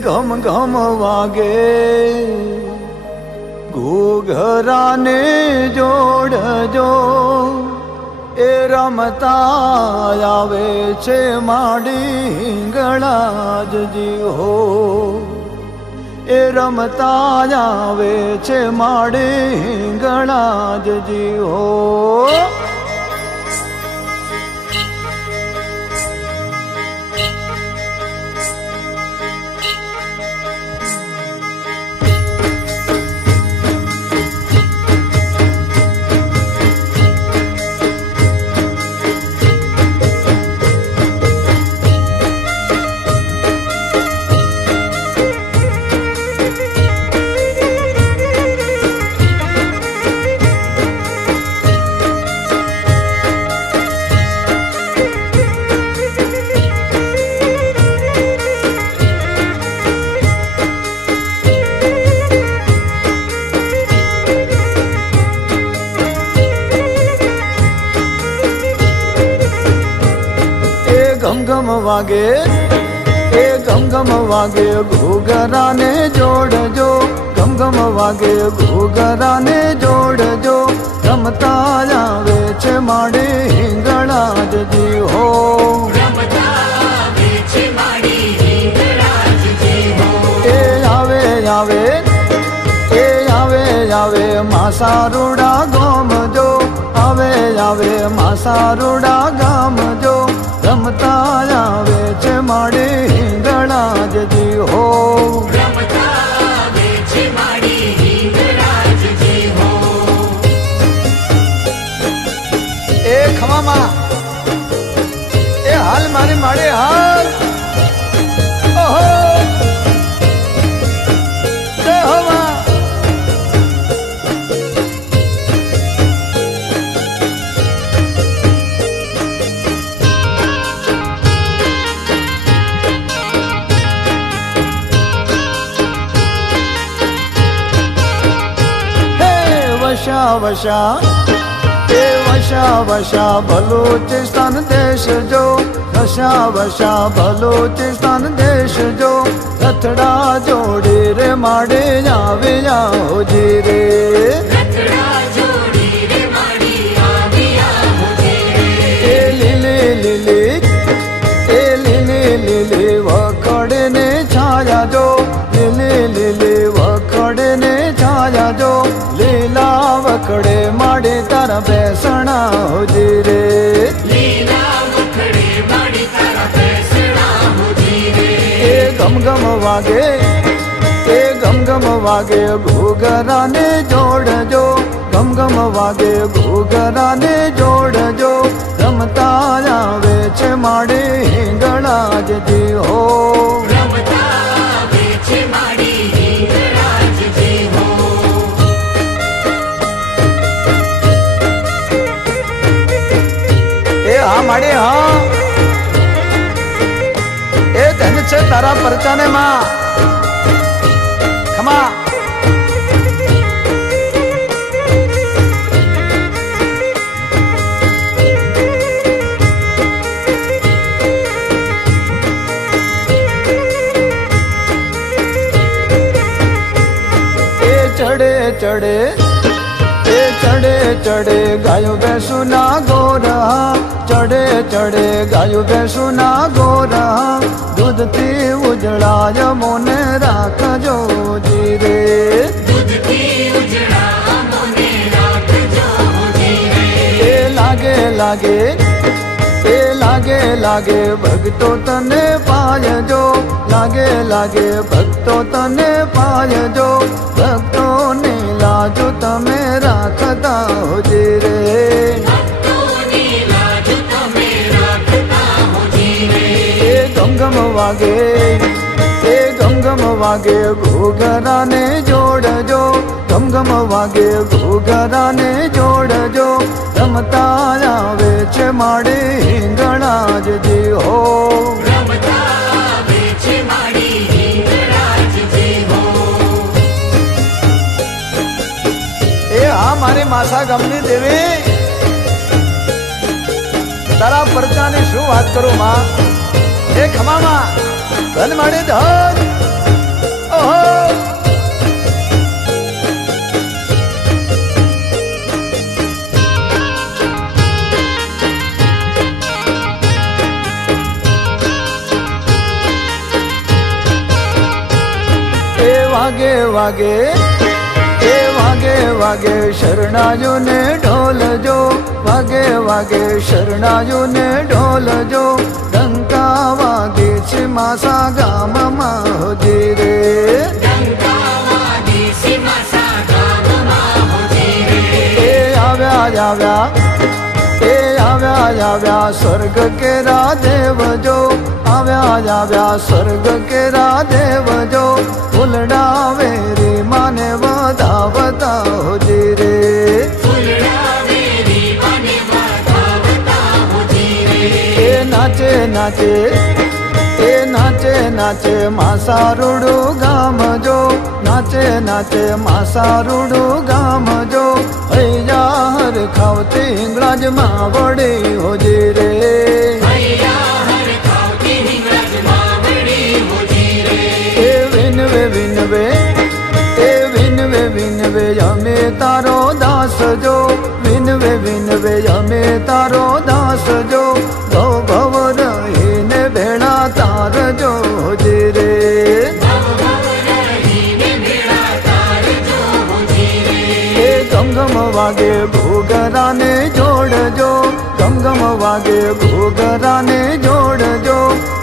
ઘમ ઘમ વાગે ઘૂઘરાને જોડજો એ રમતા આવે છે માડી ગળાજજી હો એ રમતા આવે છે માડી ગળાજજી હો ઘમ ઘમ વાગે એ ઘમ ઘમ વાગે ઘૂઘરાને જોડજો ઘમ ઘમ વાગે ઘૂઘરાને જોડજો રમતા આવે છે માડે હિંગળાજજી હો એ આવે આવે એ આવે આવે માસારુડા ગોમજો આવે આવે માસારુડા ગામજો રમતા આવે છે માડે હિંગળાજજી હો એ ખમામાં એ હાલ મારી માડે હાલ ઓહો જય હો માં વશા વશા એ વશા વશા બલુચિસ્તાન દેશ જો વશા વશા બલુચિસ્તાન દેશ જો રથડા જોડી રે માડે આવે આવજી રે એ લીલી લીલી એ લીલી લીલી વખડે ને છાયા જો લીલી લીલી વખડે ને છાયા જો લીલા વખડે માડી તારા બેસણા હોજી રે એ ગમ ગમ વાગે એ ગમ ગમ વાગે ઘૂઘરાને જોડજો ગમ ગમ વાગે ઘૂઘરાને જોડજો રમતા આવે છે માડે હિંગળાજજી હો હા માડી હા એ ધન છે તારા પરચાને માં ખમા એ ચડે ચડે એ ચડે ચડે ગાયો બેસુ ના ગોરા ચડે ચડે ગાયો બેસુ ના ગોરા દૂધથી ઉજળાય મોને રાખજો જી રે એ લાગે લાગે એ લાગે લાગે ભક્તો તને પાયજો લાગે લાગે ભક્તો તને પાયજો ભક્તોને લાજો તમે રાખતા હોજી રે એ ગમ ગમ વાગે એ ગમ ગમ વાગે ઘૂઘરાને જોડજો ગમ ગમ વાગે ઘૂઘરાને જોડજો રમતા આવે છે માડે હિંગળાજજી હો એ હા મારી માસા ગામની દેવી તારા પરચાની શું વાત કરું માં એ ખમામાં ધન માડે ધન વાગે વાગે એ વાગે વાગે શરણાયોને ઢોલજો વાગે વાગે શરણાયોને ઢોલજો ડંકા વાગે છે માસા ગામમાં હોજી રે એ આવ્યા આવ્યા એ આવ્યા સ્વર્ગ કેરા દેવજો આવ્યા સ્વર્ગ કેરા દેવજો ફૂલડા વેરી માને વધાવતા હોજી રે એ નાચે નાચે એ નાચે નાચે માસારુડું ગામજો નાચે નાચે માસારુડું ગામજો હૈયા હર ખાવતી હિંગળાજમાં વળી હોજી રે એ વિનવે વિનવે એ વિનવે વિનવે અમે તારો દાસ જો વિનવે વિનવે અમે તારો દાસ જો ભવ ભવ રહીને ભેળા તારજો હોજી રે એ ગમગમ વાગે ઘોઘરાને જોડજો ગમગમ વાગે ઘોઘરાને જોડજો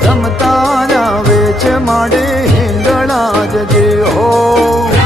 રમતા આવે છે માડે હિંગળા જજે હો